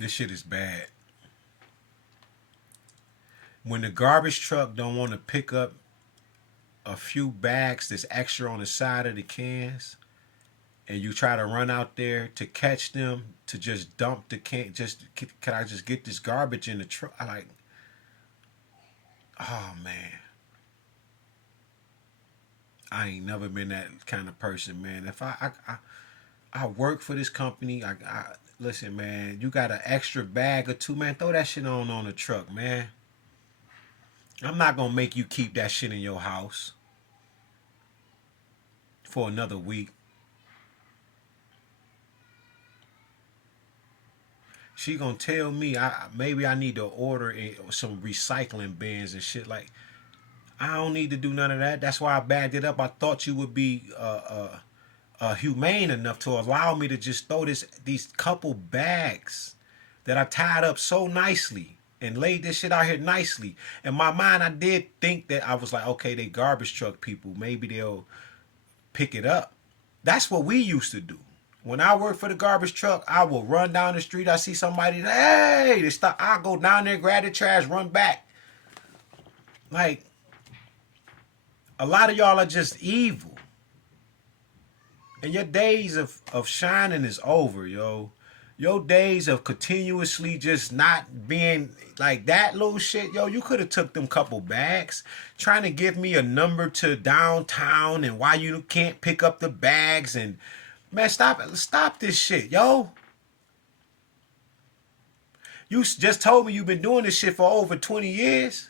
This shit is bad. When the garbage truck don't want to pick up a few bags that's extra on the side of the cans, and you try to run out there to catch them to just dump the can, just can I just get this garbage in the truck? I like, oh man, I ain't never been that kind of person, man. If I work for this company, I listen, man. You got an extra bag or two, man. Throw that shit on the truck, man. I'm not gonna make you keep that shit in your house for another week. She gonna tell me maybe I need to order some recycling bins and shit. Like I don't need to do none of that. That's why I bagged it up. I thought you would be humane enough to allow me to just throw these couple bags that I tied up so nicely and laid this shit out here nicely. In my mind, I did think that I was like, okay, they garbage truck people. Maybe they'll pick it up. That's what we used to do. When I worked for the garbage truck, I will run down the street. I see somebody, hey, they stop. I go down there, grab the trash, run back. Like, a lot of y'all are just evil. And your days of shining is over, yo. Your days of continuously just not being like that little shit, yo, you could have took them couple bags trying to give me a number to downtown and why you can't pick up the bags and man, stop this shit, yo. You just told me you've been doing this shit for over 20 years.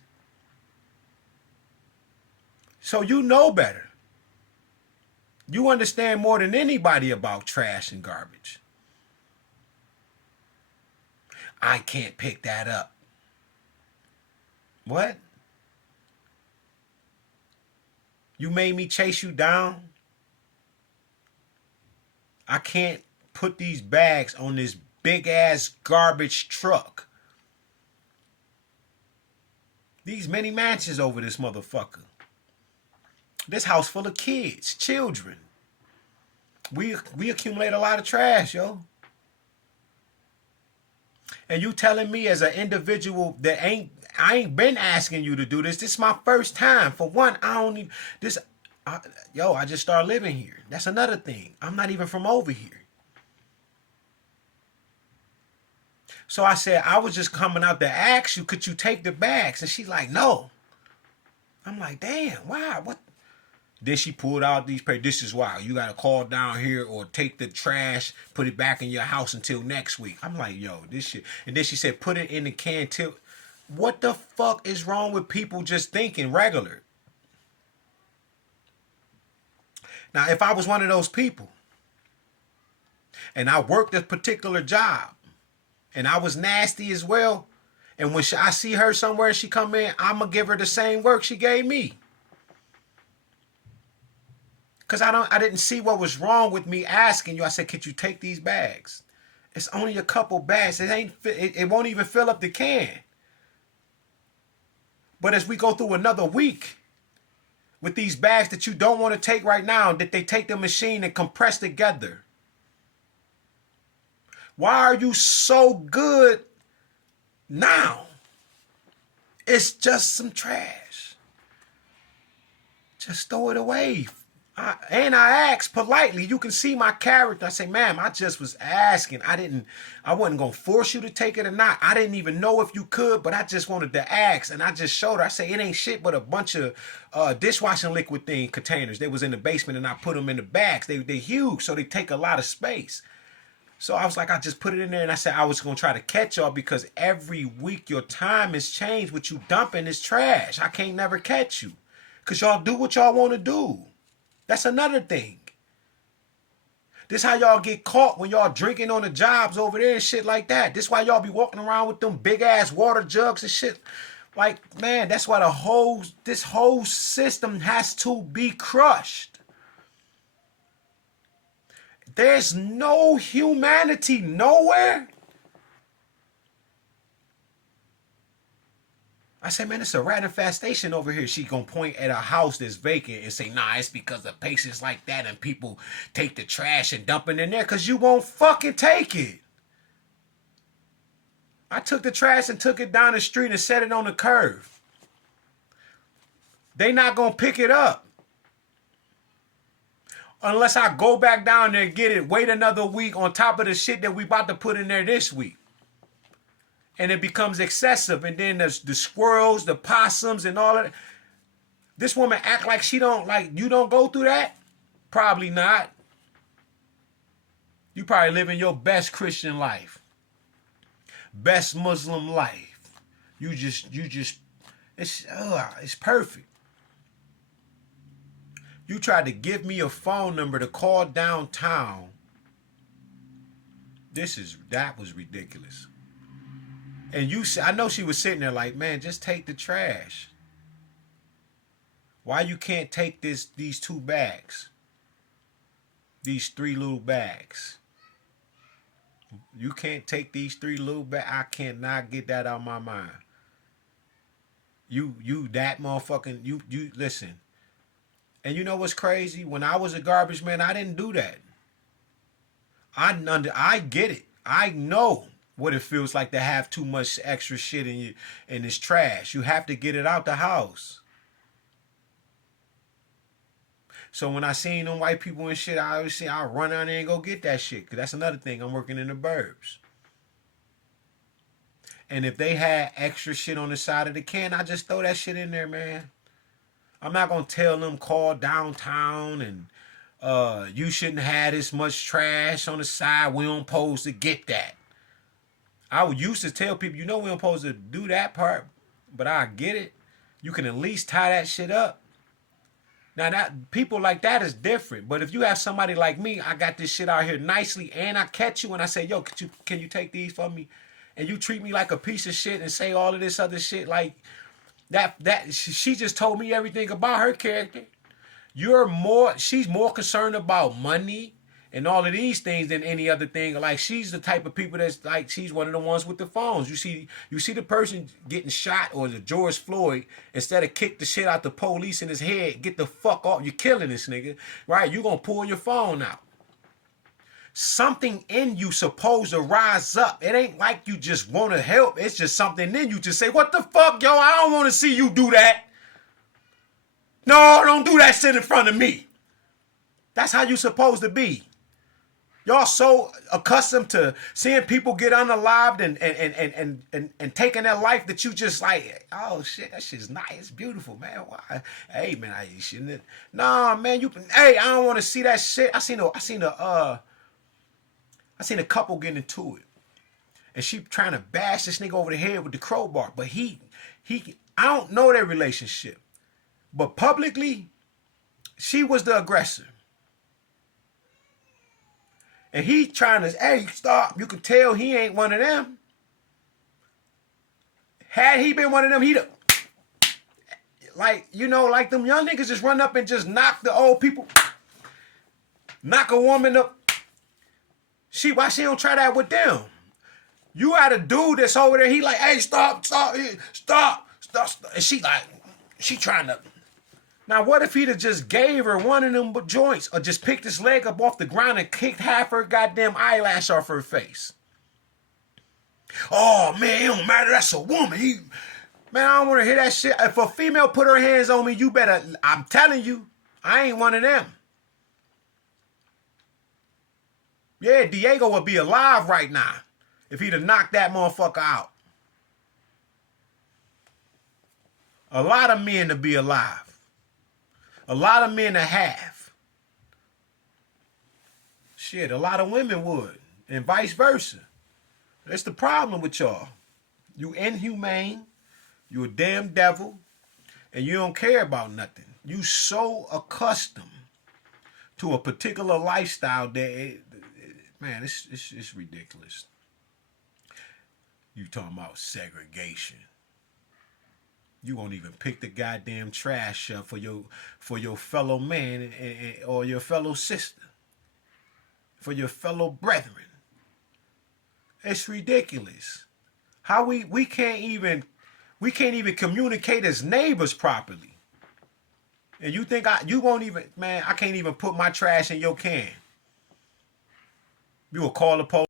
So you know better. You understand more than anybody about trash and garbage. I can't pick that up. What? You made me chase you down? I can't put these bags on this big ass garbage truck. These many mansions over this motherfucker. This house full of kids, children. We accumulate a lot of trash, yo. And you telling me as an individual that I ain't been asking you to do this. This is my first time. For one, I don't need this. I just started living here. That's another thing. I'm not even from over here. So I said, I was just coming out to ask you, could you take the bags? And she's like, no. I'm like, damn, why? What? Then she pulled out these papers. This is why. You got to call down here or take the trash, put it back in your house until next week. I'm like, yo, this shit. And then she said, put it in the can till. What the fuck is wrong with people just thinking regular? Now, if I was one of those people and I worked a particular job and I was nasty as well, and when I see her somewhere and she come in, I'm going to give her the same work she gave me. Because I didn't see what was wrong with me asking you. I said, could you take these bags? It's only a couple bags. It won't even fill up the can. But as we go through another week with these bags that you don't want to take right now, that they take the machine and compress together. Why are you so good now? It's just some trash. Just throw it away. And I asked politely. You can see my character. I say, ma'am, I just was asking. I wasn't going to force you to take it or not. I didn't even know if you could, but I just wanted to ask. And I just showed her. I say, it ain't shit but a bunch of dishwashing liquid containers. They was in the basement and I put them in the bags. They're huge, so they take a lot of space. So I was like, I just put it in there and I said I was going to try to catch y'all because every week your time has changed. What you dumping is trash. I can't never catch you because y'all do what y'all want to do. That's another thing. This how y'all get caught when y'all drinking on the jobs over there and shit like that. This why y'all be walking around with them big ass water jugs and shit. Like, man, that's why this whole system has to be crushed. There's no humanity nowhere. I said, man, it's a rat infestation over here. She gonna point at a house that's vacant and say, nah, it's because of places like that and people take the trash and dump it in there because you won't fucking take it. I took the trash and took it down the street and set it on the curb. They not going to pick it up. Unless I go back down there and get it, wait another week on top of the shit that we about to put in there this week. And it becomes excessive. And then there's the squirrels, the possums, and all of that. This woman act like she don't, like, you don't go through that? Probably not. You probably living your best Christian life. Best Muslim life. It's perfect. You tried to give me a phone number to call downtown. That was ridiculous. And I know she was sitting there like, man, just take the trash. Why you can't take these 2 bags? These 3 little bags. You can't take these 3 little bags. I cannot get that out of my mind. You that motherfucking, you listen. And you know what's crazy? When I was a garbage man, I didn't do that. I get it. I know what it feels like to have too much extra shit in this trash. You have to get it out the house. So when I seen them white people and shit, I always say I'll run down there and go get that shit. Because that's another thing. I'm working in the burbs. And if they had extra shit on the side of the can, I just throw that shit in there, man. I'm not going to tell them call downtown and you shouldn't have this much trash on the side. We don't supposed to get that. I used to tell people, you know we don't supposed to do that part, but I get it. You can at least tie that shit up. Now, that people like that is different. But if you have somebody like me, I got this shit out here nicely, and I catch you and I say, yo, can you take these for me? And you treat me like a piece of shit and say all of this other shit like that she just told me everything about her character. She's more concerned about money and all of these things than any other thing. Like, she's the type of people that's like, she's one of the ones with the phones. You see the person getting shot, or the George Floyd, instead of kick the shit out the police in his head, get the fuck off, you're killing this nigga, right? You're gonna pull your phone out. Something in you supposed to rise up. It ain't like you just want to help. It's just something in you to say, what the fuck, yo? I don't want to see you do that. No, don't do that shit in front of me. That's how you supposed to be. Y'all so accustomed to seeing people get unalived and taking their life that you just like, oh shit, that shit's nice, it's beautiful, man. Why? Hey man, I shouldn't. Nah, man, I don't want to see that shit. I seen a couple getting into it, and she trying to bash this nigga over the head with the crowbar. But I don't know their relationship, but publicly, she was the aggressor. And he trying to, hey, stop. You can tell he ain't one of them. Had he been one of them, he'd have, like them young niggas just run up and just knock the old people, knock a woman up. Why she don't try that with them? You had a dude that's over there, he like, hey, stop. And she trying to. Now, what if he'd have just gave her one of them joints, or just picked his leg up off the ground and kicked half her goddamn eyelash off her face? Oh, man, it don't matter. That's a woman. Man, I don't want to hear that shit. If a female put her hands on me, you better, I'm telling you, I ain't one of them. Yeah, Diego would be alive right now if he'd have knocked that motherfucker out. A lot of men to be alive. A lot of men to have. Shit, a lot of women would. And vice versa. That's the problem with y'all. You inhumane. You a damn devil. And you don't care about nothing. You so accustomed to a particular lifestyle that, man, it's ridiculous. You talking about segregation. You won't even pick the goddamn trash up for your fellow man or your fellow sister, for your fellow brethren. It's ridiculous. How we can't even communicate as neighbors properly. And you think you won't even, man, I can't even put my trash in your can. You will call the police.